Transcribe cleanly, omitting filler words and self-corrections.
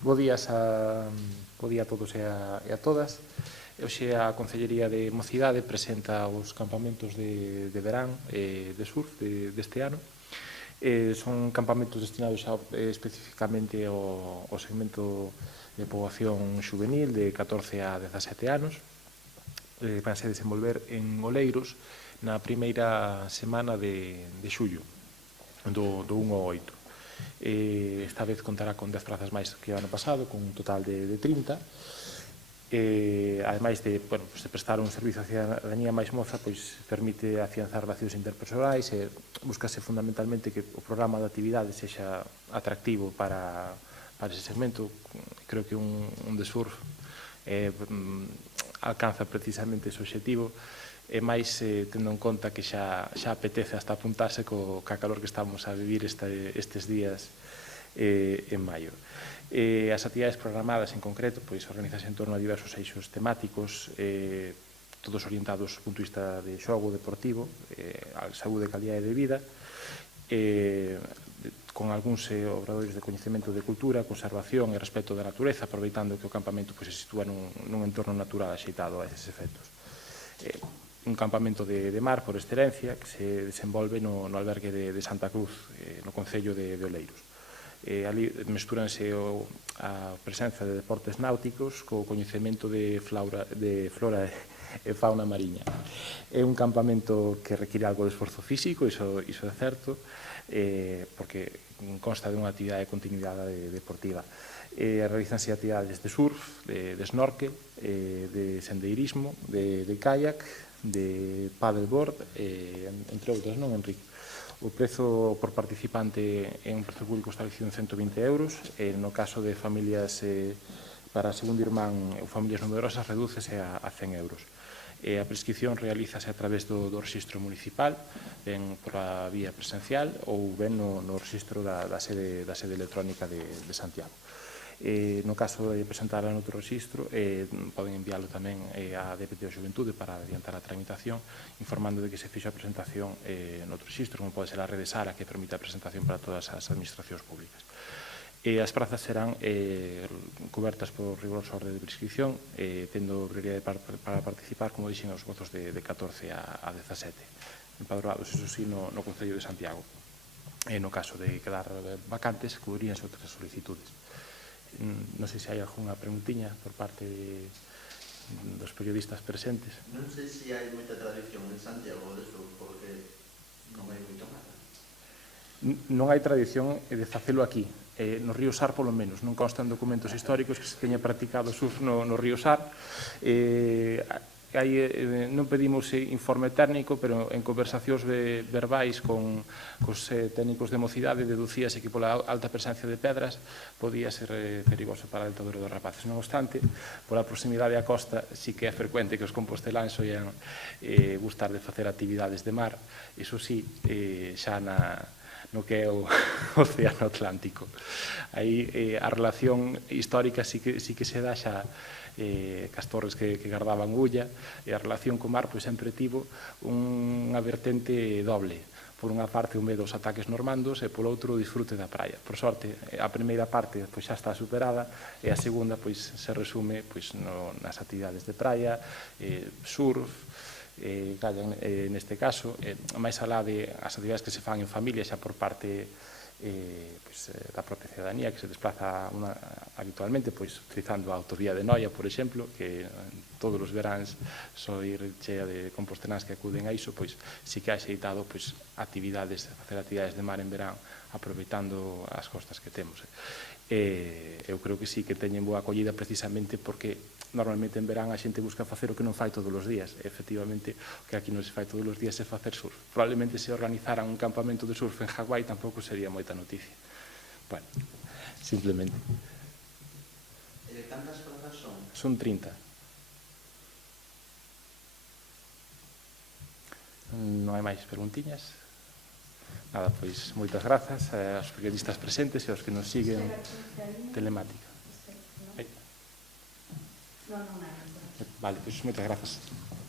Bo día a todos e a todas. Hoxe a Concellería de Mocidade presenta os campamentos de verán de surf deste ano. Son campamentos destinados especificamente ao segmento de poboación juvenil de 14 a 17 anos. Van se desenvolver en Oleiros na primeira semana de xullo, do 1 ao 8. Esta vez contará con 10 plazas máis que o ano pasado, con un total de 30. Ademais de prestar un servizo a cidadanía máis moza, pois permite afianzar relacións interpersoais e búscase fundamentalmente que o programa de actividade sexa atractivo para ese segmento. Creo que un de surf alcanza precisamente ese obxectivo, e máis tendo en conta que xa apetece hasta apuntarse co calor que estamos a vivir estes días en maio. As actividades programadas en concreto organizase en torno a diversos eixos temáticos, todos orientados do punto de vista de xogo deportivo, a saúde e calidade de vida, con algúns obradores de coñecemento de cultura, conservación e respecto da natureza, aproveitando que o campamento se sitúa nun entorno natural axeitado a esses efectos. Un campamento de mar por excelencia que se desenvolve no albergue de Santa Cruz, no concello de Oleiros. Ali mestúranse a presenza de deportes náuticos co coñecemento de flora e fauna mariña. É un campamento que require algo de esforzo físico, iso é certo, porque consta dunha actividade de continuidade deportiva. Realizanse actividades de surf, de snorkel, de sendeirismo, de kayak, de paddleboard, entre outras, non, Enrique? O prezo por participante é un prezo público establecido en 120 euros, e no caso de familias para segundo irmán ou familias numerosas redúcese a 100 euros. A prescripción realízase a través do rexistro municipal, ben por a vía presencial ou ben no rexistro da sede electrónica de Santiago. No caso de presentar a noutro rexistro, poden enviálo tamén á DPT da Xuventude para adiantar a tramitación, informando de que se fixo a presentación noutro rexistro, como pode ser a rede Sara, que permite a presentación para todas as administracións públicas. As prazas serán cobertas por rigorosa orde de prescripción, tendo prioridade para participar, como dixen, os gozos de 14 a 17, empadroados, eso sí, no Concello de Santiago. No caso de quedar vacantes, cubriríanse outras solicitudes. Non sei se hai algunha preguntiña por parte dos periodistas presentes. Non sei se hai moita tradición en Santiago de surf, porque non hai moito nada. Non hai tradición de facelo aquí. No río Sar, polo menos, non constan documentos históricos que se teña practicado surf no río Sar. Non pedimos informe técnico, pero en conversacións verbais cos técnicos de Mocidade deducíase que pola alta presencia de pedras podía ser perigoso para a dentadura dos rapaces. Non obstante, pola proximidade á costa, sí que é frecuente que os composteláns soian gustar de facer actividades de mar, iso sí, xa no que é o Océano Atlántico. Aí a relación histórica sí que se dá xa cas torres que gardaban Ulla, e a relación co mar sempre tivo unha vertente doble. Por unha parte o medo aos ataques normandos e polo outro o disfrute da praia. Por sorte, a primeira parte xa está superada e a segunda se resume nas actividades de praia, surf, neste caso, máis alá de as actividades que se fan en familia xa por parte da propia cidadanía que se desplaza habitualmente utilizando a autovía de Noia, por exemplo, que todos os veráns ir chea de composteláns que acuden a iso, sí que ha axeitado facer actividades de mar en verán aproveitando as costas que temos. Eu creo que sí que teñen boa acollida precisamente porque normalmente en verán a xente busca facer o que non fai todos os días. Efectivamente, o que aquí non se fai todos os días é facer surf. Probablemente se organizaran un campamento de surf en Hawái tampouco sería moita noticia. Bueno, simplemente. Cantas plazas son? Son 30. Non hai máis preguntiñas? Nada, pois moitas grazas aos periodistas presentes e aos que nos siguen telemática. Vale, pois moitas grazas.